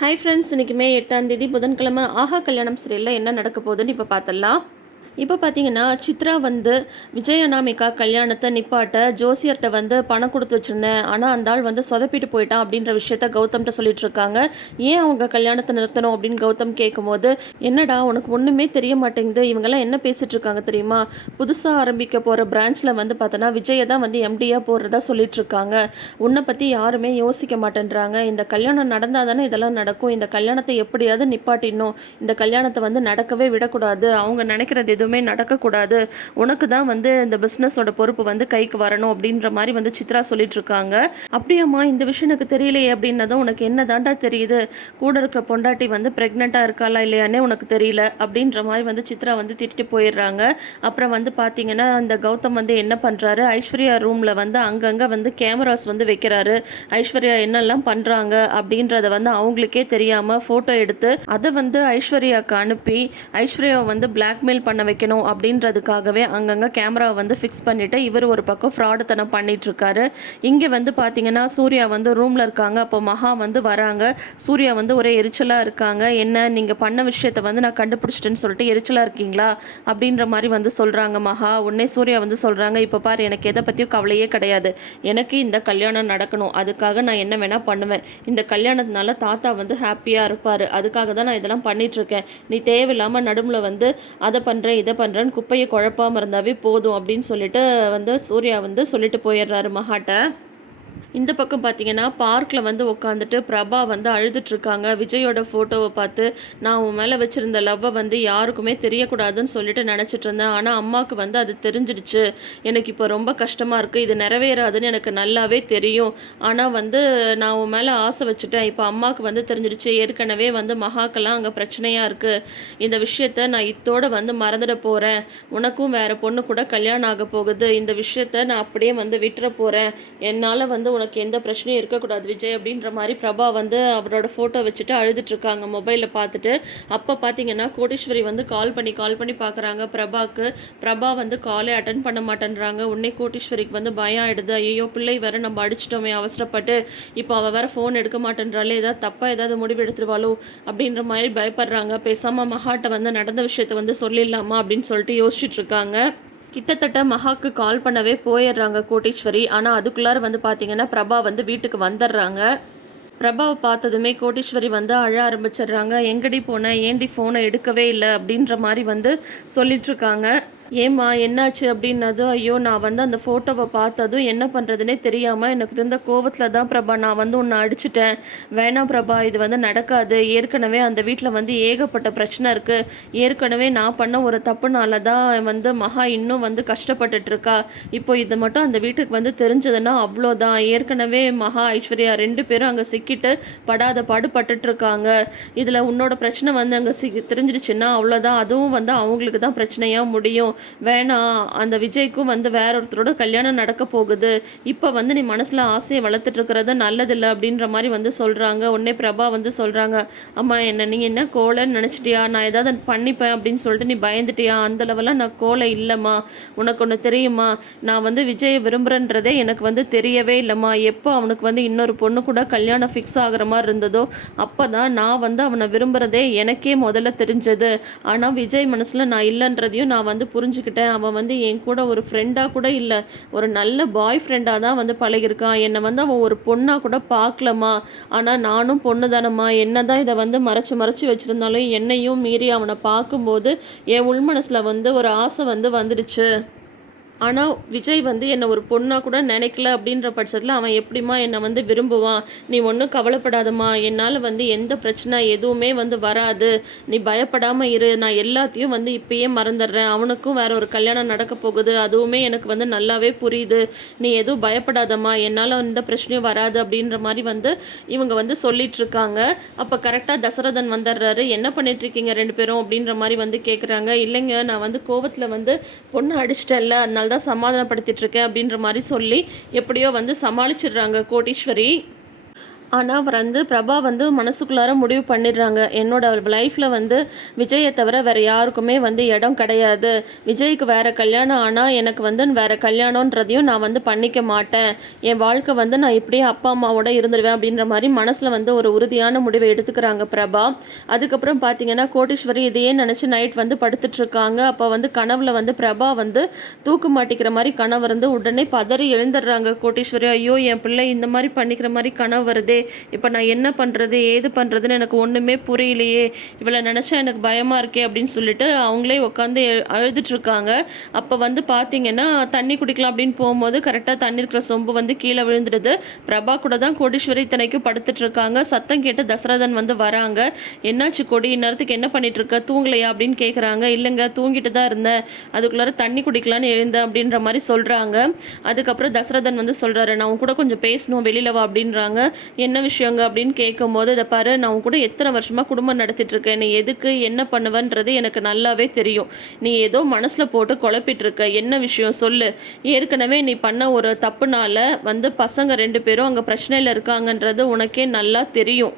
Hi friends இன்றைக்குமே எட்டாம் தேதி புதன்கிழமை ஆஹா கல்யாணம் சரியில்லை என்ன நடக்க போகுதுன்னு இப்போ பார்த்துடலாம் இப்போ பார்த்தீங்கன்னா சித்ரா வந்து விஜய் அனாமிகா கல்யாணத்தை நிப்பாட்ட ஜோசியர்கிட்ட வந்து பணம் கொடுத்து வச்சுருந்தேன். ஆனால் அந்த ஆள் வந்து சொதப்பிட்டு போயிட்டான் அப்படின்ற விஷயத்த கௌதம்கிட்ட சொல்லிட்டு இருக்காங்க. ஏன் அவங்க கல்யாணத்தை நிறுத்தணும் அப்படின்னு கௌதம் கேட்கும்போது என்னடா உனக்கு ஒன்றுமே தெரிய மாட்டேங்குது. இவங்கெல்லாம் என்ன பேசிகிட்டு இருக்காங்க தெரியுமா? புதுசாக ஆரம்பிக்க போகிற பிரான்ச்சில் வந்து பார்த்தோன்னா விஜயை தான் வந்து எம்டியாக போடுறதா சொல்லிட்டு இருக்காங்க. உன்னை பற்றி யாருமே யோசிக்க மாட்டேன்றாங்க. இந்த கல்யாணம் நடந்தால் தானே இதெல்லாம் நடக்கும். இந்த கல்யாணத்தை எப்படியாவது நிப்பாட்டிடணும். இந்த கல்யாணத்தை வந்து நடக்கவே விடக்கூடாது. அவங்க நினைக்கிறது எதுவும் நடக்கக்கூடாது. உனக்கு தான் வந்து இந்த பிஸ்னஸோட பொறுப்பு வந்து கைக்கு வரணும் அப்படின்ற மாதிரி வந்து சித்ரா சொல்லிட்டு இருக்காங்க அப்படியாம்மா இந்த விஷயம் எனக்கு தெரியலையே அப்படின்னதும் உனக்கு என்ன தாண்டா தெரியுது? கூட இருக்கிற பொண்டாட்டி வந்து ப்ரெக்னெண்ட்டாக இருக்காளா இல்லையானே உனக்கு தெரியல அப்படின்ற மாதிரி வந்து சித்ரா வந்து திட்டிட்டு போயிடுறாங்க. அப்புறம் வந்து பார்த்தீங்கன்னா அந்த கௌதம் வந்து என்ன பண்ணுறாரு ஐஸ்வர்யா ரூமில் வந்து அங்கங்கே வந்து கேமராஸ் வந்து வைக்கிறாரு. ஐஸ்வர்யா என்னெல்லாம் பண்ணுறாங்க அப்படின்றத வந்து அவங்களுக்கே தெரியாமல் ஃபோட்டோ எடுத்து அதை வந்து ஐஸ்வர்யாவுக்கு அனுப்பி ஐஸ்வர்யாவை வந்து பிளாக்மெயில் பண்ண வைக்கணும் அப்படின்றதுக்காகவே அங்கங்கே கேமராவை வந்து ஃபிக்ஸ் பண்ணிவிட்டு இவர் ஒரு பக்கம் ஃப்ராடுத்தனம் பண்ணிகிட்ருக்காரு இங்கே வந்து பார்த்தீங்கன்னா சூர்யா வந்து ரூமில் இருக்காங்க. அப்போ மகா வந்து வராங்க. சூர்யா வந்து ஒரே எரிச்சலாக இருக்காங்க. என்ன நீங்கள் பண்ண விஷயத்தை வந்து நான் கண்டுபிடிச்சிட்டேன்னு சொல்லிட்டு எரிச்சலாக இருக்கீங்களா? அப்படின்ற மாதிரி வந்து சொல்கிறாங்க மகா. உடனே சூர்யா வந்து சொல்கிறாங்க இப்போ பாரு எனக்கு எதை பற்றியும் கவலையே கிடையாது. எனக்கு இந்த கல்யாணம் நடக்கணும். அதுக்காக நான் என்ன வேணால் பண்ணுவேன். இந்த கல்யாணத்தினால தாத்தா வந்து ஹாப்பியாக இருப்பார். அதுக்காக தான் நான் இதெல்லாம் பண்ணிகிட்ருக்கேன் நீ தேவையில்லாமல் நடுவில் வந்து அதை பண்ணுறேன் இதை பண்ணுறேன்னு குப்பையை குழப்பாமல் இருந்தாவே போதும் அப்படின்னு சொல்லிட்டு வந்து சூர்யா வந்து சொல்லிட்டு போயிடுறாரு மகாட்ட. இந்த பக்கம் பார்த்தீங்கன்னா பார்க்கில் வந்து உட்காந்துட்டு பிரபா வந்து அழுதுட்டுருக்காங்க விஜயோட ஃபோட்டோவை பார்த்து நான் உன் மேலே வச்சுருந்த லவ்வை வந்து யாருக்குமே தெரியக்கூடாதுன்னு சொல்லிட்டு நினச்சிட்டு இருந்தேன். ஆனால் அம்மாவுக்கு வந்து அது தெரிஞ்சிடுச்சு. எனக்கு இப்போ ரொம்ப கஷ்டமாக இருக்குது இது நிறைவேறாதுன்னு எனக்கு நல்லாவே தெரியும். ஆனால் வந்து நான் உன் மேலே ஆசை வச்சுட்டேன். இப்போ அம்மாவுக்கு வந்து தெரிஞ்சிடுச்சு. ஏற்கனவே வந்து மகாக்கெல்லாம் அங்கே பிரச்சனையாக இருக்குது இந்த விஷயத்த நான் இத்தோடு வந்து மறந்துட போகிறேன் உனக்கும் வேறு பொண்ணு கூட கல்யாணம் ஆக போகுது. இந்த விஷயத்த நான் அப்படியே வந்து விட்டுற போகிறேன் என்னால் வந்து உனக்கு எந்த பிரச்சனையும் இருக்கக்கூடாது விஜய் அப்படின்ற மாதிரி பிரபா வந்து அவரோட ஃபோட்டோ வச்சுட்டு அழுதுட்டு இருக்காங்க மொபைலில் பார்த்துட்டு. அப்போ பார்த்தீங்கன்னா கோடீஸ்வரி வந்து கால் பண்ணி கால் பண்ணி பார்க்குறாங்க பிரபாக்கு பிரபா வந்து காலே அட்டன் பண்ண மாட்டேன்றாங்க. உடனே கோட்டீஸ்வரிக்கு வந்து பயம் ஆகிடுது ஐயோ பிள்ளை வேற நம்ம அடிச்சிட்டோமே அவசரப்பட்டு. இப்போ அவள் வேற ஃபோன் எடுக்க மாட்டேன்றாலே ஏதாவது தப்பாக ஏதாவது முடிவு எடுத்துருவாளோ அப்படின்ற மாதிரி பயப்படுறாங்க. பேசாமல் மகாட்ட வந்து நடந்த விஷயத்த வந்து சொல்லிடலாமா அப்படின்னு சொல்லிட்டு யோசிச்சுட்டு இருக்காங்க. கிட்டத்தட்ட மகாக்கு கால் பண்ணவே போயிடுறாங்க கோட்டீஸ்வரி. ஆனால் அதுக்குள்ளார வந்து பார்த்தீங்கன்னா பிரபா வந்து வீட்டுக்கு வந்துடுறாங்க. பிரபாவை பார்த்ததுமே கோட்டீஸ்வரி வந்து அழ ஆரம்பிச்சிடுறாங்க. எங்கடி போன? ஏண்டி ஃபோனை எடுக்கவே இல்லை? அப்படின்ற மாதிரி வந்து சொல்லிட்டுருக்காங்க ஏம்மா என்னாச்சு அப்படின்னதும் ஐயோ நான் வந்து அந்த ஃபோட்டோவை பார்த்ததும் என்ன பண்ணுறதுனே தெரியாமல் எனக்கு இருந்த கோவத்தில் தான் பிரபா நான் வந்து உன்னை அடிச்சிட்டேன். வேணாம் பிரபா இது வந்து நடக்காது. ஏற்கனவே அந்த வீட்டில் வந்து ஏகப்பட்ட பிரச்சனை இருக்குது ஏற்கனவே நான் பண்ண ஒரு தப்புனால தான் வந்து மகா இன்னும் வந்து கஷ்டப்பட்டுட்ருக்கா இப்போ இது மட்டும் அந்த வீட்டுக்கு வந்து தெரிஞ்சதுன்னா அவ்வளோதான். ஏற்கனவே மகா ஐஸ்வர்யா ரெண்டு பேரும் அங்கே சிக்கிட்டு படாத பாடு இதில் உன்னோட பிரச்சனை வந்து அங்கே சி தெரிஞ்சிடுச்சுன்னா அவ்வளோதான். அதுவும் வந்து அவங்களுக்கு தான் பிரச்சனையாக முடியும். வேணாம் அந்த விஜய்க்கும் வந்து வேற ஒருத்தரோட கல்யாணம் நடக்க போகுது. இப்போ வந்து நீ மனசில் ஆசையை வளர்த்துட்டு இருக்கிறது நல்லதில்லை அப்படின்ற மாதிரி வந்து சொல்கிறாங்க உடனே பிரபா வந்து சொல்கிறாங்க அம்மா என்ன நீ என்ன கோலைன்னு நினச்சிட்டியா? நான் ஏதாவது பண்ணிப்பேன் அப்படின்னு சொல்லிட்டு நீ பயந்துட்டியா? அந்த லெவலில் நான் கோலை இல்லைம்மா. உனக்கு ஒன்று தெரியுமா? நான் வந்து விஜயை விரும்புகிறேன்றதே எனக்கு வந்து தெரியவே இல்லைம்மா. எப்போ அவனுக்கு வந்து இன்னொரு பொண்ணு கூட கல்யாணம் ஃபிக்ஸ் ஆகுற மாதிரி இருந்ததோ அப்போ தான் நான் வந்து அவனை விரும்புகிறதே எனக்கே முதல்ல தெரிஞ்சது. ஆனால் விஜய் மனசில் நான் இல்லைன்றதையும் நான் வந்து புரிஞ்சுக்கிட்டேன். அவன் வந்து என் கூட ஒரு ஃப்ரெண்டாக கூட இல்லை. ஒரு நல்ல பாய் ஃப்ரெண்டாக தான் வந்து பழகிருக்கான் என்னை வந்து அவன் ஒரு பொண்ணாக கூட பார்க்கலம்மா. ஆனால் நானும் பொண்ணு தானம்மா. என்ன தான் இதை வந்து மறைச்சு மறைச்சி வச்சுருந்தாலும் என்னையும் மீறி அவனை பார்க்கும்போது என் உள் மனசில் வந்து ஒரு ஆசை வந்து வந்துடுச்சு. ஆனால் விஜய் வந்து என்னை ஒரு பொண்ணாக கூட நினைக்கல அப்படின்ற பட்சத்தில் அவன் எப்படிம்மா என்னை வந்து விரும்புவான்? நீ ஒன்றும் கவலைப்படாதம்மா. என்னால் வந்து எந்த பிரச்சனை எதுவுமே வந்து வராது. நீ பயப்படாமல் இரு. நான் எல்லாத்தையும் வந்து இப்பயே மறந்துடுறேன். அவனுக்கும் வேற ஒரு கல்யாணம் நடக்க போகுது. அதுவுமே எனக்கு வந்து நல்லாவே புரியுது. நீ எதுவும் பயப்படாதம்மா. என்னால் எந்த பிரச்சனையும் வராது அப்படின்ற மாதிரி வந்து இவங்க வந்து சொல்லிட்டு இருக்காங்க அப்போ கரெக்டாக தசரதன் வந்துடுறாரு. என்ன பண்ணிட்டு இருக்கீங்க ரெண்டு பேரும் அப்படின்ற மாதிரி வந்து கேட்குறாங்க இல்லைங்க நான் வந்து கோவத்தில் வந்து பொண்ணு அடிச்சிட்டேன்ல. அதனால தான் சமாதானப்படுத்திட்டு இருக்கேன் அப்படின்ற மாதிரி சொல்லி எப்படியோ வந்து சமாளிச்சிடுறாங்க கோட்டீஸ்வரி. ஆனால் அவர் வந்து பிரபா வந்து மனசுக்குள்ளார முடிவு பண்ணிடுறாங்க. என்னோட லைஃப்பில் வந்து விஜயை தவிர வேறு யாருக்குமே வந்து இடம் கிடையாது. விஜய்க்கு வேறு கல்யாணம் ஆனால் எனக்கு வந்து வேறு கல்யாணன்றதையும் நான் வந்து பண்ணிக்க மாட்டேன். என் வாழ்க்கை வந்து நான் இப்படியே அப்பா அம்மாவோட இருந்துருவேன் அப்படின்ற மாதிரி மனசில் வந்து ஒரு உறுதியான முடிவை எடுத்துக்கிறாங்க பிரபா. அதுக்கப்புறம் பார்த்தீங்கன்னா கோட்டீஸ்வரி இதையே நினச்சி நைட் வந்து படுத்துட்ருக்காங்க. அப்போ வந்து கனவில் வந்து பிரபா வந்து தூக்கு மாட்டிக்கிற மாதிரி கனவு வந்து உடனே பதறி எழுந்துடுறாங்க. கோட்டீஸ்வரி ஐயோ என் பிள்ளை இந்த மாதிரி பண்ணிக்கிற மாதிரி கனவு வருதே இப்போ நான் என்ன பண்ணுறது ஏது பண்ணுறதுன்னு எனக்கு ஒன்றுமே புரியலையே. இவளை நினச்சா எனக்கு பயமாக இருக்கே அப்படின்னு சொல்லிட்டு அவங்களே உட்காந்து அழுதுட்டுருக்காங்க அப்போ வந்து பார்த்தீங்கன்னா தண்ணி குடிக்கலாம் அப்படின்னு போகும்போது கரெக்டாக தண்ணி இருக்கிற சொம்பு வந்து கீழே விழுந்துடுது. பிரபா கூட தான் கோடீஸ்வரி இத்தனைக்கும் படுத்துட்ருக்காங்க. சத்தம் கேட்டு தசரதன் வந்து வராங்க. என்னாச்சு கொடி இந்நேரத்துக்கு என்ன பண்ணிகிட்டு இருக்க தூங்கலையா அப்படின்னு கேட்குறாங்க இல்லைங்க தூங்கிட்டு தான் இருந்தேன். அதுக்குள்ளார தண்ணி குடிக்கலான்னு எழுந்தேன் அப்படின்ற மாதிரி சொல்கிறாங்க அதுக்கப்புறம் தசரதன் வந்து சொல்கிறாரு நான் உன் கூட கொஞ்சம் பேசணும் வெளியில் வா அப்படின்றாங்க. என்ன விஷயங்க அப்படின்னு கேட்கும்போது இதை பாரு நான் உன் கூட எத்தனை வருஷமாக குடும்பம் நடத்திட்டுருக்கேன். நீ எதுக்கு என்ன பண்ணுவன்றது எனக்கு நல்லாவே தெரியும். நீ ஏதோ மனசில் போட்டு குழப்பிட்டுருக்க. என்ன விஷயம் சொல்லு. ஏற்கனவே நீ பண்ண ஒரு தப்புனால வந்து பசங்க ரெண்டு பேரும் அங்கே பிரச்சனையில் இருக்காங்கன்றது உனக்கே நல்லா தெரியும்.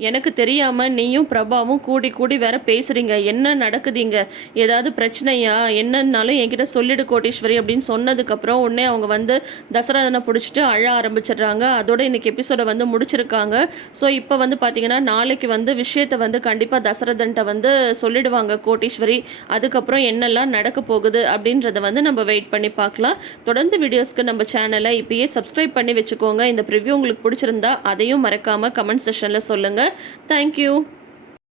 எனக்கு தெரியாமல் நீயும் பிரபாவும் கூடி கூடி வேற பேசுகிறீங்க என்ன நடக்குதுங்க? ஏதாவது பிரச்சனையா? என்னன்னாலும் என்கிட்ட சொல்லிடு கோட்டீஸ்வரி அப்படின்னு சொன்னதுக்கப்புறம் உடனே அவங்க வந்து தசரதனை பிடிச்சிட்டு அழ ஆரம்பிச்சிடுறாங்க. அதோட இன்னைக்கு எபிசோடை வந்து முடிச்சிருக்காங்க. ஸோ இப்போ வந்து பார்த்தீங்கன்னா நாளைக்கு வந்து விஷயத்தை வந்து கண்டிப்பாக தசரதன்ட்ட வந்து சொல்லிடுவாங்க கோட்டீஸ்வரி. அதுக்கப்புறம் என்னெல்லாம் நடக்க போகுது அப்படின்றத வந்து நம்ம வெயிட் பண்ணி பார்க்கலாம். தொடர்ந்து வீடியோஸ்க்கு நம்ம சேனலை இப்பயே சப்ஸ்கிரைப் பண்ணி வச்சுக்கோங்க. இந்த ப்ரிவ்யூ உங்களுக்கு பிடிச்சிருந்தா அதையும் மறக்காமல் கமெண்ட் செஷனில் சொல்லுங்கள் தேங்க்யூ